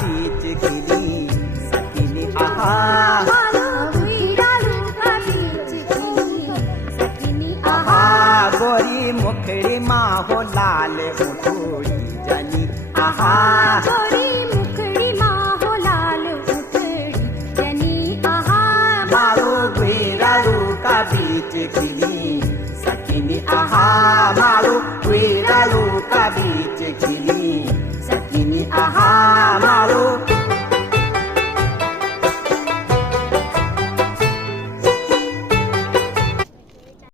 बीच खिली सकिनी आहा मालो वीरालू का बीच खिली सकिनी आहा गोरी मुखड़ी माँ हो लाल उठोड़ी जनी आहा गोरी मुखड़ी माँ हो लाल उठड़ी जनी आहा मारो वीरालू का बीच खिली सकिनी आहा मारो वीरालू